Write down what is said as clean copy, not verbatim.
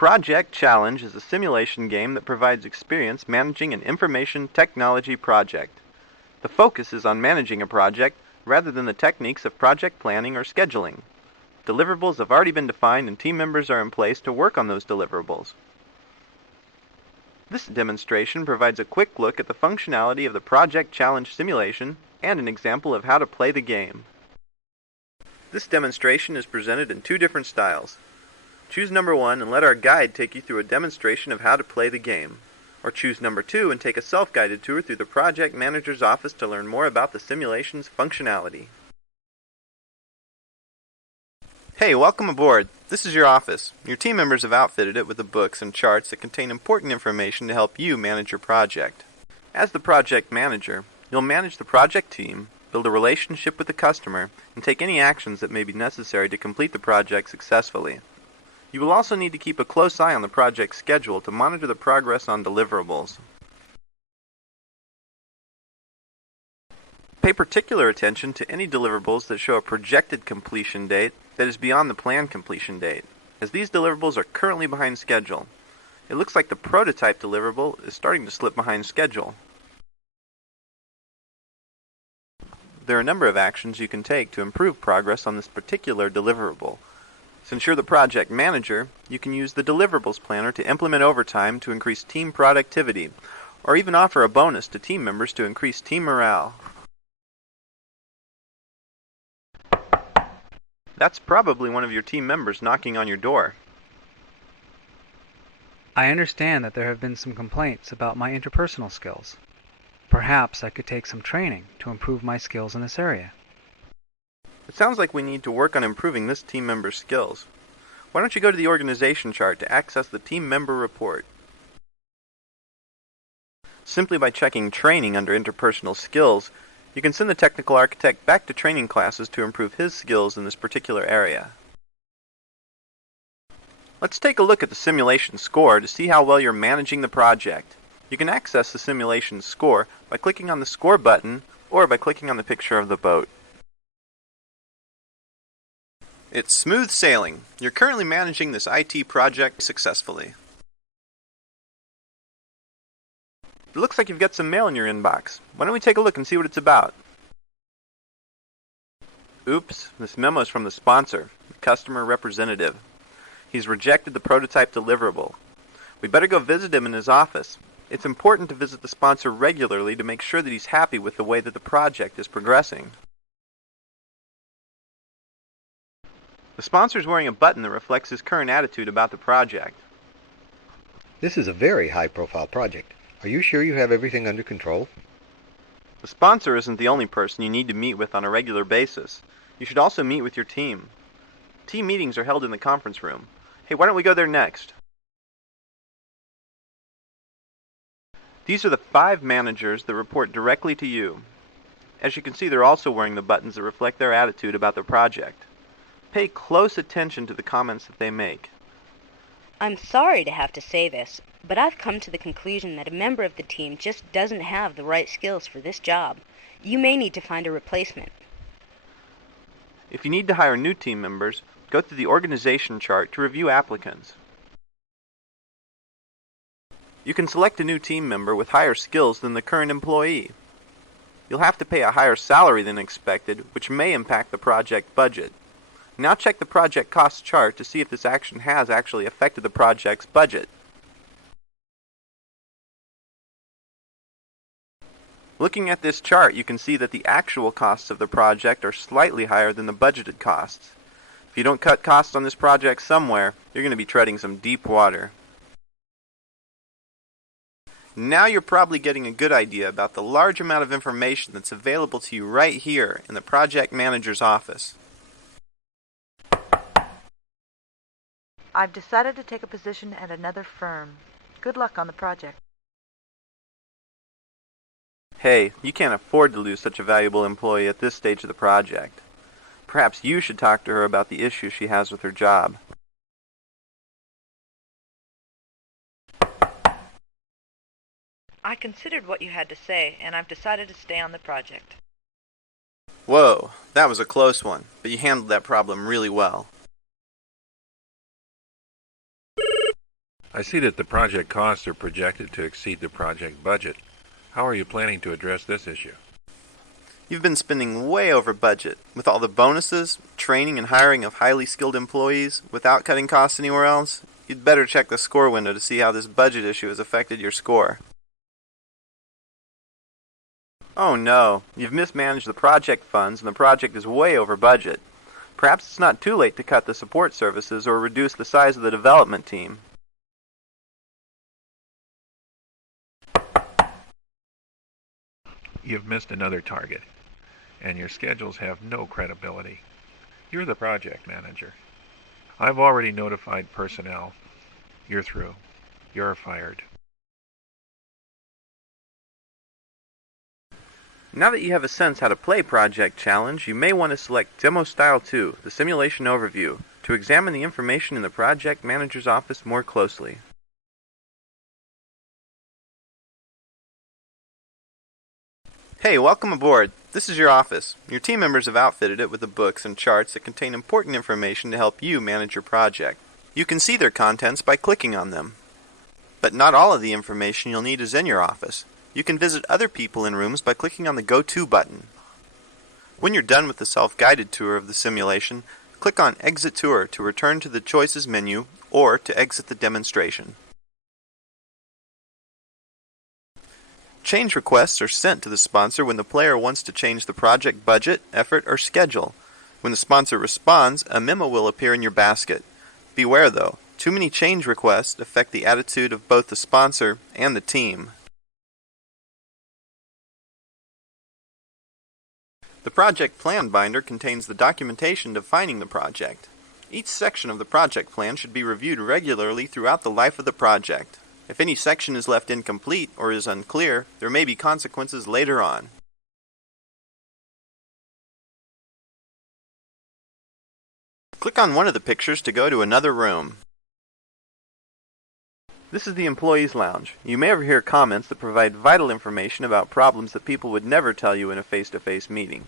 Project Challenge is a simulation game that provides experience managing an information technology project. The focus is on managing a project rather than the techniques of project planning or scheduling. Deliverables have already been defined and team members are in place to work on those deliverables. This demonstration provides a quick look at the functionality of the Project Challenge simulation and an example of how to play the game. This demonstration is presented in two different styles. Choose number 1 and let our guide take you through a demonstration of how to play the game. Or choose number 2 and take a self-guided tour through the project manager's office to learn more about the simulation's functionality. Hey, welcome aboard. This is your office. Your team members have outfitted it with the books and charts that contain important information to help you manage your project. As the project manager, you'll manage the project team, build a relationship with the customer, and take any actions that may be necessary to complete the project successfully. You will also need to keep a close eye on the project schedule to monitor the progress on deliverables. Pay particular attention to any deliverables that show a projected completion date that is beyond the planned completion date, as these deliverables are currently behind schedule. It looks like the prototype deliverable is starting to slip behind schedule. There are a number of actions you can take to improve progress on this particular deliverable. Since you're the project manager, you can use the deliverables planner to implement overtime to increase team productivity, or even offer a bonus to team members to increase team morale. That's probably one of your team members knocking on your door. I understand that there have been some complaints about my interpersonal skills. Perhaps I could take some training to improve my skills in this area. It sounds like we need to work on improving this team member's skills. Why don't you go to the organization chart to access the team member report? Simply by checking training under interpersonal skills, you can send the technical architect back to training classes to improve his skills in this particular area. Let's take a look at the simulation score to see how well you're managing the project. You can access the simulation score by clicking on the score button or by clicking on the picture of the boat. It's smooth sailing. You're currently managing this IT project successfully. It looks like you've got some mail in your inbox. Why don't we take a look and see what it's about? Oops, this memo is from the sponsor, the customer representative. He's rejected the prototype deliverable. We better go visit him in his office. It's important to visit the sponsor regularly to make sure that he's happy with the way that the project is progressing. The sponsor is wearing a button that reflects his current attitude about the project. This is a very high-profile project. Are you sure you have everything under control? The sponsor isn't the only person you need to meet with on a regular basis. You should also meet with your team. Team meetings are held in the conference room. Hey, why don't we go there next? These are the 5 managers that report directly to you. As you can see, they're also wearing the buttons that reflect their attitude about the project. Pay close attention to the comments that they make. I'm sorry to have to say this, but I've come to the conclusion that a member of the team just doesn't have the right skills for this job. You may need to find a replacement. If you need to hire new team members, go through the organization chart to review applicants. You can select a new team member with higher skills than the current employee. You'll have to pay a higher salary than expected, which may impact the project budget. Now check the project cost chart to see if this action has actually affected the project's budget. Looking at this chart, you can see that the actual costs of the project are slightly higher than the budgeted costs. If you don't cut costs on this project somewhere, you're going to be treading some deep water. Now you're probably getting a good idea about the large amount of information that's available to you right here in the project manager's office. I've decided to take a position at another firm. Good luck on the project. Hey, you can't afford to lose such a valuable employee at this stage of the project. Perhaps you should talk to her about the issues she has with her job. I considered what you had to say, and I've decided to stay on the project. Whoa, that was a close one, but you handled that problem really well. I see that the project costs are projected to exceed the project budget. How are you planning to address this issue? You've been spending way over budget with all the bonuses, training, and hiring of highly skilled employees without cutting costs anywhere else. You'd better check the score window to see how this budget issue has affected your score. Oh no, you've mismanaged the project funds and the project is way over budget. Perhaps it's not too late to cut the support services or reduce the size of the development team. You've missed another target, and your schedules have no credibility. You're the project manager. I've already notified personnel. You're through. You're fired. Now that you have a sense how to play Project Challenge, you may want to select Demo Style 2, the Simulation Overview, to examine the information in the Project Manager's office more closely. Hey, welcome aboard. This is your office. Your team members have outfitted it with the books and charts that contain important information to help you manage your project. You can see their contents by clicking on them. But not all of the information you'll need is in your office. You can visit other people in rooms by clicking on the Go To button. When you're done with the self-guided tour of the simulation, click on Exit Tour to return to the Choices menu or to exit the demonstration. Change requests are sent to the sponsor when the player wants to change the project budget, effort, or schedule. When the sponsor responds, a memo will appear in your basket. Beware though, too many change requests affect the attitude of both the sponsor and the team. The Project Plan Binder contains the documentation defining the project. Each section of the project plan should be reviewed regularly throughout the life of the project. If any section is left incomplete or is unclear, there may be consequences later on. Click on one of the pictures to go to another room. This is the Employees Lounge. You may overhear comments that provide vital information about problems that people would never tell you in a face-to-face meeting.